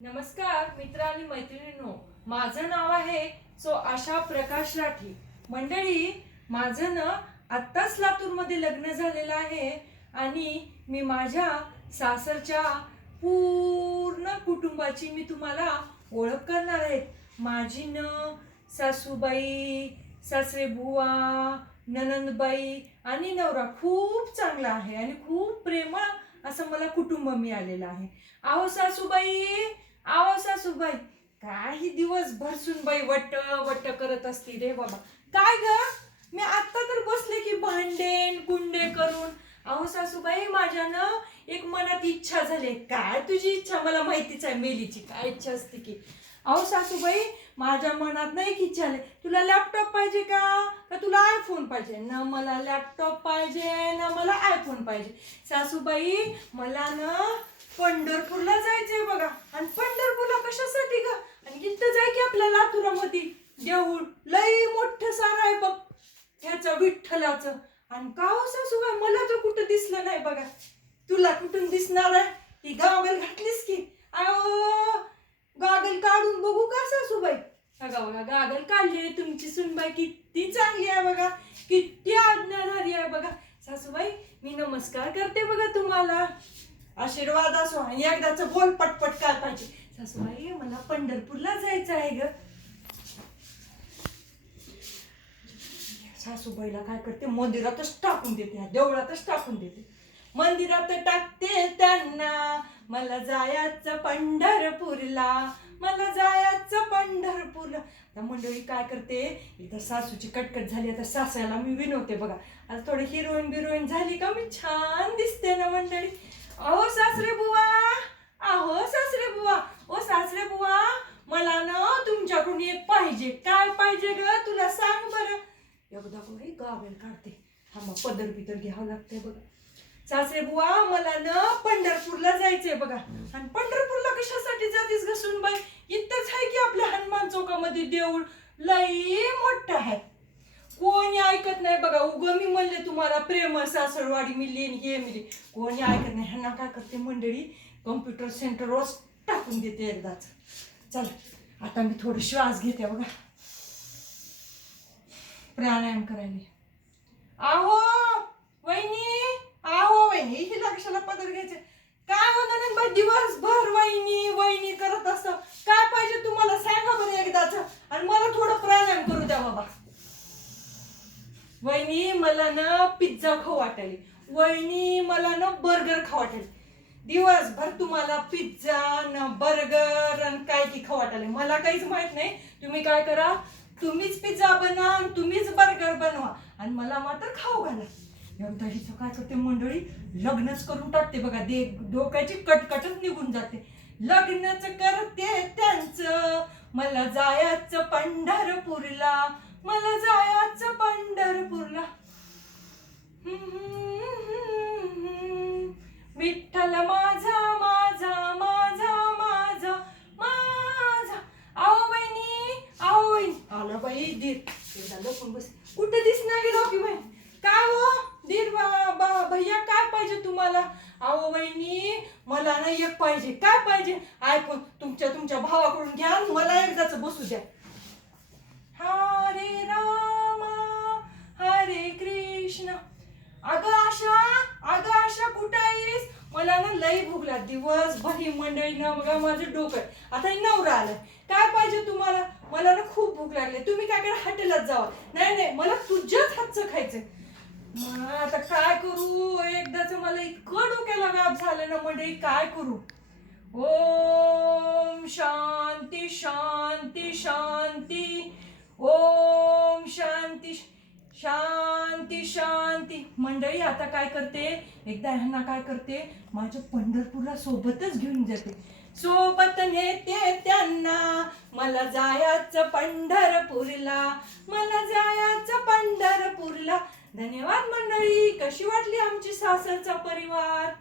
नमस्कार मित्र आणि मैत्रिणींनो, माझं नाव आहे आशा प्रकाश राठी. मंडळी, माझं ना आत्ताच लातूरमध्ये लग्न झालेलं आहे आणि मी माझ्या सासरच्या पूर्ण कुटुंबाची मी तुम्हाला ओळख करणार आहे. माझी सासूबाई, सासरे बुवा, ननंदबाई आणि नवरा खूप चांगला आहे आणि खूप प्रेमळ असं मला कुटुंब मिळालेलं आहे. आहो सासूबाई, आहो सासूबाई, काही दिवसभर सुनबाई वट्ट वट्ट करत असती रे बाबा. काय ग, मी आत्ता तर बसले की भांडेन कुंडे करून. अहो सासूबाई, माझ्यानं एक मनात इच्छा झाली. काय तुझी इच्छा मला माहितीच आहे, मेलीची काय इच्छा असते की. अहो सासूबाई, माझ्या मनात ना एक इच्छा आली. तुला लॅपटॉप पाहिजे का तुला आयफोन पाहिजे? ना मला लॅपटॉप पाहिजे ना मला आयफोन पाहिजे. सासूबाई, मला ना पंढरपूरला जायचंय बघा. आणि पंढरपूरला कशासाठी ग? आणि इथं जाय की आपल्या लातूरामध्ये देऊळ लई मोठं सारं आहे बघ ह्याचं विठ्ठलाचं. आणि का हो सासूबाई, मला तर कुठं दिसलं नाही बघा. तुला कुठून दिसणार आहे? ती गॉगल घातलीस की. अहो, गॉगल काढून बघू का सासूबाई? बघा बघा, गॉगल काढली. तुमची सुनबाई किती चांगली आहे बघा, किती आज्ञाधारी आहे बघा. सासूबाई, मी नमस्कार करते बघा तुम्हाला. आशीर्वाद असो. आणि एकदाच बोल पटपट काय पाहिजे? सासूबाई, मला पंढरपूरला जायचं आहे ग. सासूबाईला काय करते, मंदिरातच टाकून देते, देवळातच टाकून देते. मंदिरात टाकते त्यांना, मला जायचं पंढरपूरला, मला जायचं पंढरपूरला. आता मंडळी काय करते, इथं सासूची कटकट झाली. आता सासऱ्याला मी विनवते बघा. आज थोडी हिरोईन बिरोईन झाली का मी छान दिसते ना मंडळी. अहो सासरे बुवा, अहो सासरे बुवा, ओ सासरे बुवा, मला ना तुमच्याकडून एक पाहिजे. काय पाहिजे ग, तुला सांग बरं. एकदा कोणी गावेल काढते. हा मग पदर बिदर घ्यावं लागतंय बघा. सासरे बुवा, मला ना पंढरपूरला जायचंय बघा. आणि पंढरपूरला कशासाठी जातीस ग सुनबाई? इथंच आहे की आपल्या हनुमान चौकामध्ये देऊळ लई मोठं आहे. कोणी ऐकत नाही बघा. मी म्हणले तुम्हाला प्रेम सासरवाडी मिली हे मिली, कोणी ऐकत नाही. ह्यांना काय करते मंडळी, कम्प्युटर सेंटरवर टाकून देते एकदाच. चल, आता मी थोडं श्वास घेते बघा, प्राणायाम करायला. आहो वहिनी, आहो वहिनी, हिला कशाला पदर घ्यायचे? काय होणार नाही बाई, दिवसभर वहिनी वहिनी करत असतं. काय पाहिजे तुम्हाला सांगा बरं एकदाच, आणि मला थोडं प्राणायाम करू द्या बाबा. वहिनी, मला ना पिझ्झा खाऊ वाटायले. वहिनी, मला ना बर्गर खाऊ वाटायले. दिवसभर तुम्हाला पिझ्झा ना बर्गर आणि काय की खाऊ वाटायले. मला काहीच माहित नाही. तुम्ही काय करा, तुम्हीच पिझ्झा बनवा आणि तुम्हीच बर्गर बनवा आणि मला मात्र खाऊ घाला. एकदा हिचं काय करते मंडळी, लग्नच करून टाकते बघा. डोक्याची कटकटच निघून जाते. लग्नच करते त्यांचं, मला जायचं पंढरपूरला, मला जायचं पंढरपूरला. विठ्ठल माझा माझा माझा माझा माझा. आओ वहिनी, आओ वहिनी. आला बाई दीर. एकदा लपून बस. कुठे दिसणार गेलो की बहीण? काय हो दीर भैया, काय पाहिजे तुम्हाला? आओ वहिनी, मला ना एक पाहिजे. काय पाहिजे? आयफोन. तुमच्या भावाकडून घ्या, मला एकदाच बसू द्या. हरे रामा हरे कृष्ण. अगं आशा कुठं आहेस? मला ना लई भूक लागली. दिवसभर ही मंडळी ना बघा माझं डोकं. आता नवरा आलाय. काय पाहिजे तुम्हाला? मला ना खूप भूक लागली. तुम्ही काय करा, हॉटेलात जावा. नाही, मला तुझ्याच हातचं खायचंय. आता काय करू, एकदाच मला इतकं डोक्याला व्याप झालं ना मंडळी, काय करू. ओम शांती शांती शांती, ओम शांती शांती शांती. मंडळी, आता काय करते, एकदा ह्यांना काय करते, माझ्या पंढरपूरला सोबतच घेऊन जाते. सोबत नेते त्यांना, मला जायचं पंढरपूरला, मला जायचं पंढरपूरला. धन्यवाद मंडळी. कशी वाटली आमची सासरचा परिवार?